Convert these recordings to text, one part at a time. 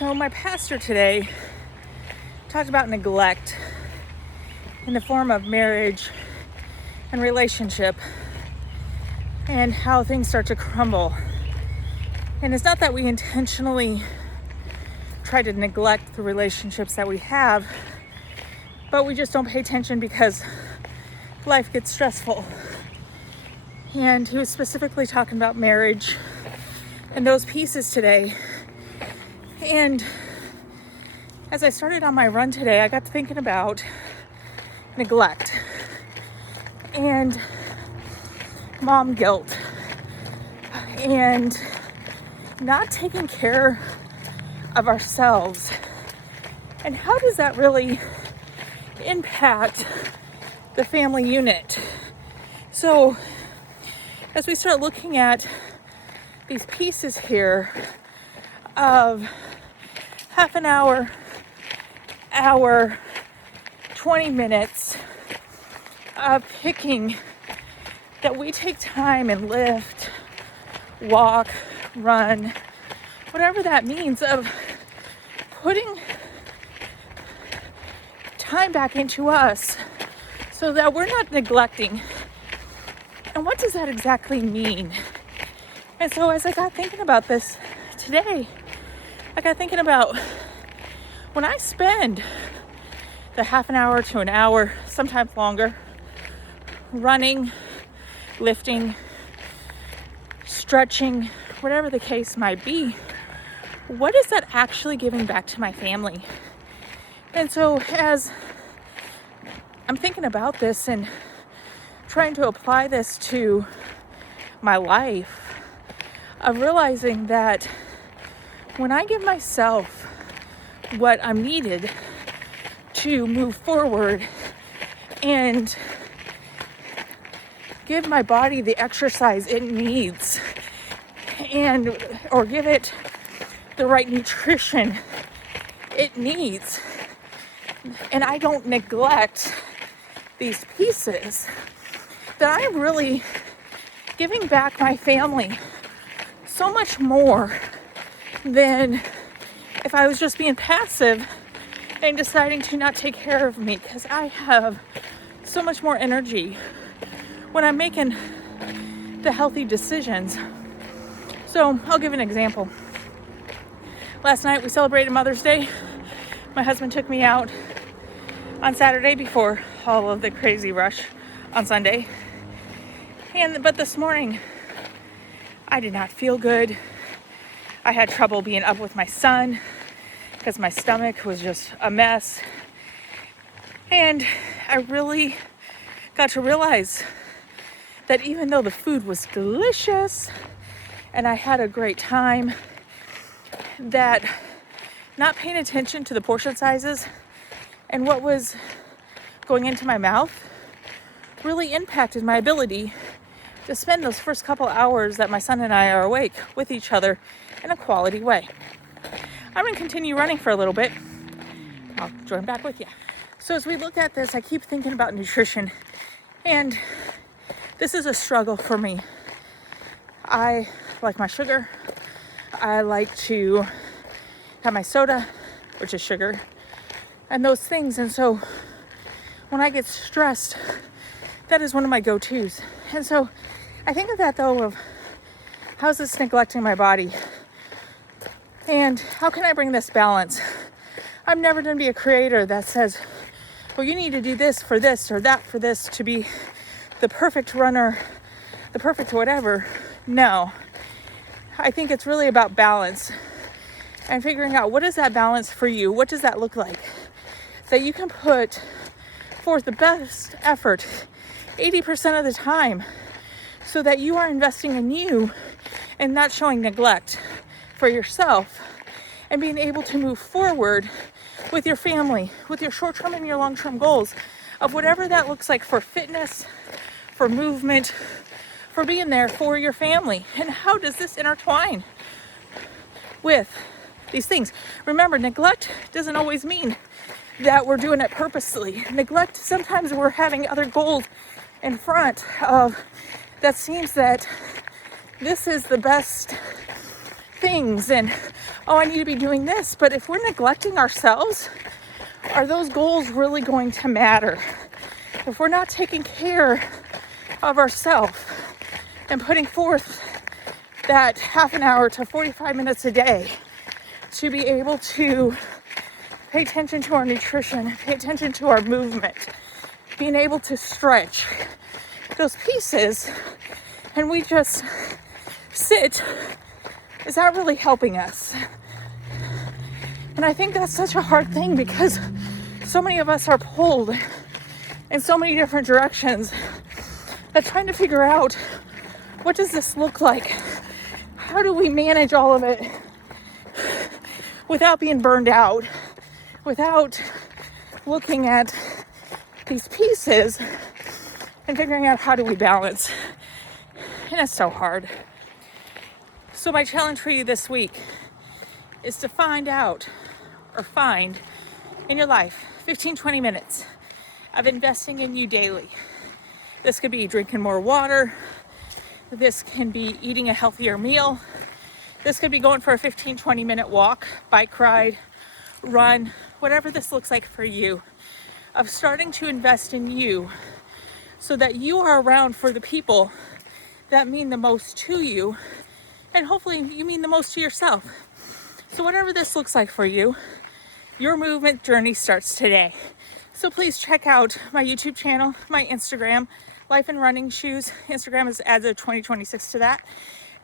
So my pastor today talked about neglect in the form of marriage and relationship and how things start to crumble. And it's not that we intentionally try to neglect the relationships that we have, but we just don't pay attention because life gets stressful. And he was specifically talking about marriage and those pieces today. And as I started on my run today, I got to thinking about neglect and mom guilt and not taking care of ourselves. And how does that really impact the family unit? So as we start looking at these pieces here of half an hour, 20 minutes of picking that we take time and lift, walk, run, whatever that means, of putting time back into us so that we're not neglecting. And what does that exactly mean? And so as I got thinking about this today, I got thinking about when I spend the half an hour to an hour, sometimes longer, running, lifting, stretching, whatever the case might be, what is that actually giving back to my family? And so as I'm thinking about this and trying to apply this to my life, of realizing that when I give myself what I'm needed to move forward and give my body the exercise it needs or give it the right nutrition it needs, and I don't neglect these pieces, then I'm really giving back my family so much more than if I was just being passive and deciding to not take care of me, because I have so much more energy when I'm making the healthy decisions. So I'll give an example. Last night we celebrated Mother's Day. My husband took me out on Saturday before all of the crazy rush on Sunday. But this morning I did not feel good. I had trouble being up with my son because my stomach was just a mess. And I really got to realize that even though the food was delicious and I had a great time, that not paying attention to the portion sizes and what was going into my mouth really impacted my ability to spend those first couple hours that my son and I are awake with each other in a quality way. I'm going to continue running for a little bit. I'll join back with you. So as we look at this, I keep thinking about nutrition, and this is a struggle for me. I like my sugar. I like to have my soda, which is sugar, and those things. And so when I get stressed, that is one of my go-tos. And so I think of that though, of how's this neglecting my body? And how can I bring this balance? I'm never going to be a creator that says, well, you need to do this for this or that for this to be the perfect runner, the perfect whatever. No, I think it's really about balance and figuring out, what is that balance for you? What does that look like? That you can put forth the best effort 80% of the time so that you are investing in you and not showing neglect for yourself, and being able to move forward with your family, with your short-term and your long-term goals of whatever that looks like, for fitness, for movement, for being there for your family. And how does this intertwine with these things? Remember, neglect doesn't always mean that we're doing it purposely. Neglect, sometimes we're having other goals in front of that seems that this is the best things, and oh, I need to be doing this. But if we're neglecting ourselves, are those goals really going to matter? If we're not taking care of ourselves and putting forth that half an hour to 45 minutes a day to be able to pay attention to our nutrition, pay attention to our movement, being able to stretch those pieces, and we just sit, is that really helping us? And I think that's such a hard thing because so many of us are pulled in so many different directions that trying to figure out, what does this look like? How do we manage all of it without being burned out, without looking at these pieces and figuring out how do we balance? And it's so hard. So my challenge for you this week is to find in your life 15-20 minutes of investing in you daily. This could be drinking more water. This can be eating a healthier meal. This could be going for a 15-20 minute walk, bike ride, run, whatever this looks like for you, of starting to invest in you so that you are around for the people that mean the most to you, and hopefully you mean the most to yourself. So whatever this looks like for you, your movement journey starts today. So please check out my YouTube channel, my Instagram, Life and Running Shoes. Instagram has added 2026 to that,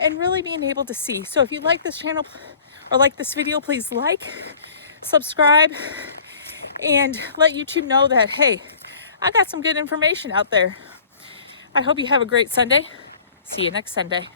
and really being able to see. So if you like this channel or like this video, please like, subscribe, and let YouTube know that, hey, I got some good information out there. I hope you have a great Sunday. See you next Sunday.